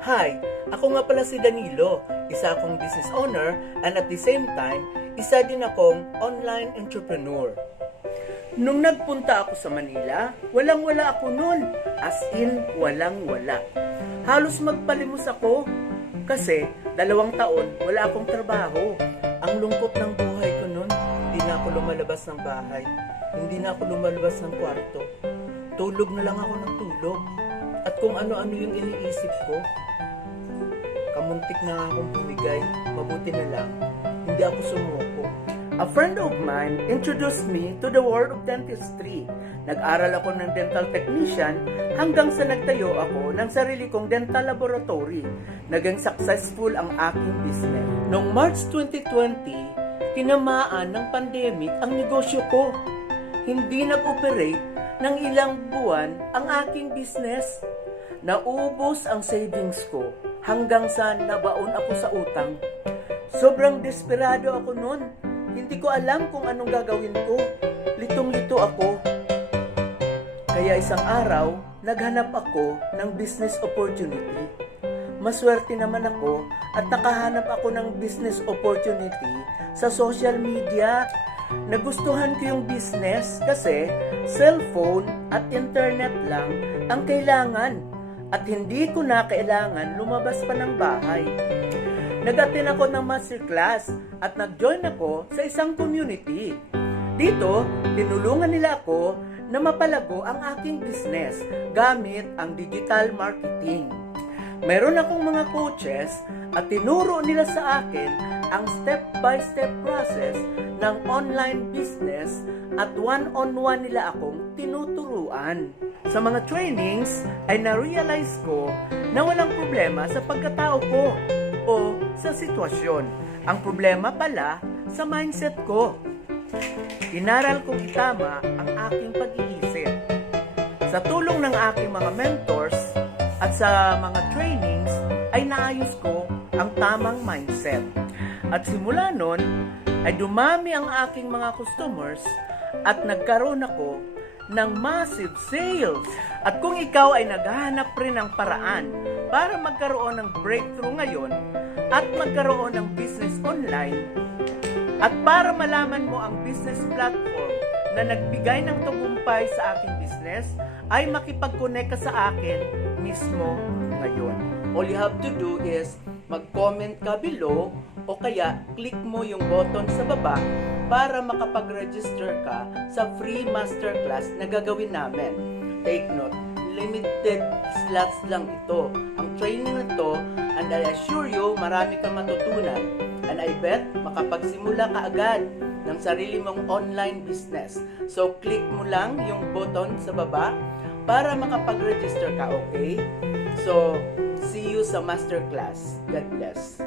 Hi, ako nga pala si Danilo, isa akong business owner and at the same time, isa din akong online entrepreneur. Nung nagpunta ako sa Manila, walang-wala ako nun, as in walang-wala. Halos magpalimos ako kasi 2 taon wala akong trabaho. Ang lungkot ng buhay ko nun, hindi na ako lumalabas ng bahay, hindi na ako lumalabas ng kwarto. Tulog na lang ako ng tulog. At kung ano-ano yung iniisip ko, kamuntik na akong bumigay, mabuti na lang, hindi ako sumuko. A friend of mine introduced me to the world of dentistry. Nag-aral ako ng dental technician hanggang sa nagtayo ako ng sarili kong dental laboratory. Naging successful ang aking business. Noong March 2020, tinamaan ng pandemic ang negosyo ko. Hindi nag-operate ng ilang buwan ang aking business. Naubos ang savings ko hanggang sa nabaon ako sa utang. Sobrang desperado ako noon. Hindi ko alam kung anong gagawin ko. Litong-lito ako. Kaya isang araw, naghanap ako ng business opportunity. Maswerte naman ako at nakahanap ako ng business opportunity sa social media. Nagustuhan ko yung business kasi cellphone at internet lang ang kailangan at hindi ko na kailangan lumabas pa ng bahay. Nag-attend ako ng masterclass at nag-join ako sa isang community. Dito, tinulungan nila ako na mapalago ang aking business gamit ang digital marketing. Meron akong mga coaches at tinuro nila sa akin ang step-by-step process ng online business at one-on-one nila akong tinuturuan. Sa mga trainings ay na-realize ko na walang problema sa pagkatao ko o sa sitwasyon. Ang problema pala sa mindset ko. Inaral kong itama ang aking pag-iisip. Sa tulong ng aking mga mentors at sa mga trainings ay naayos ko ang tamang mindset. At simula nun ay dumami ang aking mga customers at nagkaroon ako ng massive sales. At kung ikaw ay naghahanap rin ng paraan para magkaroon ng breakthrough ngayon at magkaroon ng business online at para malaman mo ang business platform na nagbigay ng tagumpay sa aking business, ay makipag-connect ka sa akin mismo ngayon. All you have to do is mag-comment ka below o kaya click mo yung button sa baba para makapag-register ka sa free masterclass na gagawin namin. Take note, limited slots lang ito. Ang training na to, and I assure you, marami kang matutunan. And I bet, makapagsimula ka agad ng sarili mong online business. So, click mo lang yung button sa baba para makapag-register ka, okay? So, see you sa masterclass. God bless.